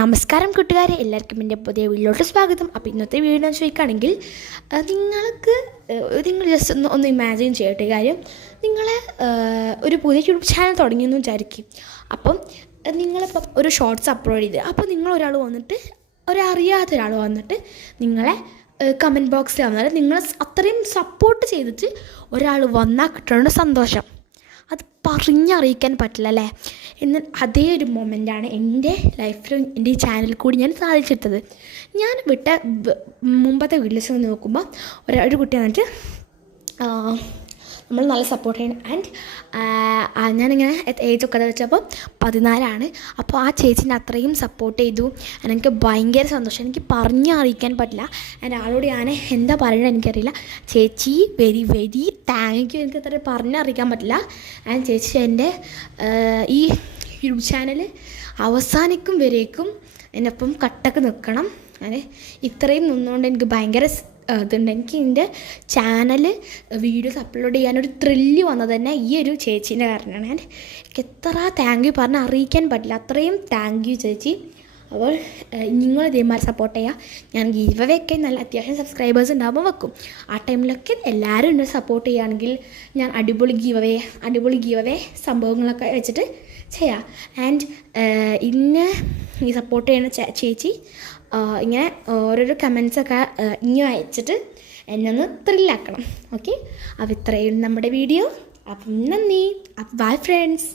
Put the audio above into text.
നമസ്കാരം കൂട്ടുകാരെ, എല്ലാവർക്കും എൻ്റെ പുതിയ വീഡിയോയിലോട്ട് സ്വാഗതം. അപ്പോൾ ഇന്നത്തെ വീഡിയോ ചോദിക്കുകയാണെങ്കിൽ നിങ്ങൾ ജസ്റ്റ് ഒന്ന് ഇമാജിൻ ചെയ്യട്ടെ. കാര്യം നിങ്ങളെ ഒരു പുതിയ യൂട്യൂബ് ചാനൽ തുടങ്ങിയെന്ന് വിചാരിക്കും. അപ്പം നിങ്ങളിപ്പം ഒരു ഷോർട്സ് അപ്ലോഡ് ചെയ്ത് അപ്പോൾ നിങ്ങളൊരാൾ വന്നിട്ട് ഒരറിയാത്ത ഒരാൾ വന്നിട്ട് നിങ്ങളെ കമൻറ്റ് ബോക്സിൽ വന്നാൽ നിങ്ങൾ അത്രയും സപ്പോർട്ട് ചെയ്തിട്ട് ഒരാൾ വന്നാൽ കിട്ടുന്ന സന്തോഷം അത് പറഞ്ഞറിയിക്കാൻ പറ്റില്ല അല്ലേ. എന്നാൽ അതേ ഒരു മൊമെൻ്റാണ് എൻ്റെ ലൈഫിലും എൻ്റെ ഈ ചാനലിൽ കൂടി ഞാൻ സാധിച്ചെടുത്തത്. ഞാൻ വിട്ട മുമ്പത്തെ വീഡിയോസ് നോക്കുമ്പോൾ ഒരു കുട്ടി വന്നിട്ട് നമ്മൾ നല്ല സപ്പോർട്ട് ചെയ്യണം. ആൻഡ് ഞാനിങ്ങനെ ഏജൊക്കെ വെച്ചപ്പോൾ 14 അപ്പോൾ ആ ചേച്ചീനെ അത്രയും സപ്പോർട്ട് ചെയ്തു. എനിക്ക് ഭയങ്കര സന്തോഷം, എനിക്ക് പറഞ്ഞറിയിക്കാൻ പറ്റില്ല. എൻ്റെ ആളോട് ഞാൻ എന്താ പറയുന്നത് എനിക്കറിയില്ല. ചേച്ചി വെരി വെരി താങ്ക് യു. എനിക്ക് അത്ര പറഞ്ഞറിയിക്കാൻ പറ്റില്ല. ആൻഡ് ചേച്ചി എൻ്റെ ഈ യൂട്യൂബ് ചാനൽ അവസാനിക്കും വരേക്കും എന്നെപ്പം കട്ടക്ക് നിൽക്കണം. ഞാൻ ഇത്രയും നിന്നുകൊണ്ട് എനിക്ക് ഭയങ്കര അതുണ്ട്. എനിക്ക് എൻ്റെ ചാനൽ വീഡിയോസ് അപ്ലോഡ് ചെയ്യാനൊരു ത്രില്ല് വന്നത് തന്നെ ഈ ഒരു ചേച്ചീൻ്റെ കാരണമാണ്. എനിക്ക് എത്ര താങ്ക് യു പറഞ്ഞ് അറിയിക്കാൻ പറ്റില്ല. അത്രയും താങ്ക് യു ചേച്ചി. അപ്പോൾ നിങ്ങൾ ഇതേമാതിരി സപ്പോർട്ട് ചെയ്യുക. ഞാൻ ഗീവ് അവേ ഒക്കെ നല്ല അത്യാവശ്യം സബ്സ്ക്രൈബേഴ്സ് ഉണ്ടാകുമ്പോൾ വെക്കും. ആ ടൈമിലൊക്കെ എല്ലാവരും എന്നെ സപ്പോർട്ട് ചെയ്യുകയാണെങ്കിൽ ഞാൻ അടിപൊളി ഗീവ് അവേ സംഭവങ്ങളൊക്കെ വെച്ചിട്ട് ചെയ്യാം. ആൻഡ് ഇന്നെ ഈ സപ്പോർട്ട് ചെയ്യുന്ന ചേച്ചി ഇങ്ങനെ ഓരോരോ കമൻസൊക്കെ ഇങ്ങനെ അയച്ചിട്ട് എന്നെ ഒന്ന് ത്രില്ലാക്കണം. ഓക്കെ, അപ്പോൾ ഇത്രയും നമ്മുടെ വീഡിയോ. അപ്പം നന്ദി. അപ്പം ബൈ ഫ്രണ്ട്സ്.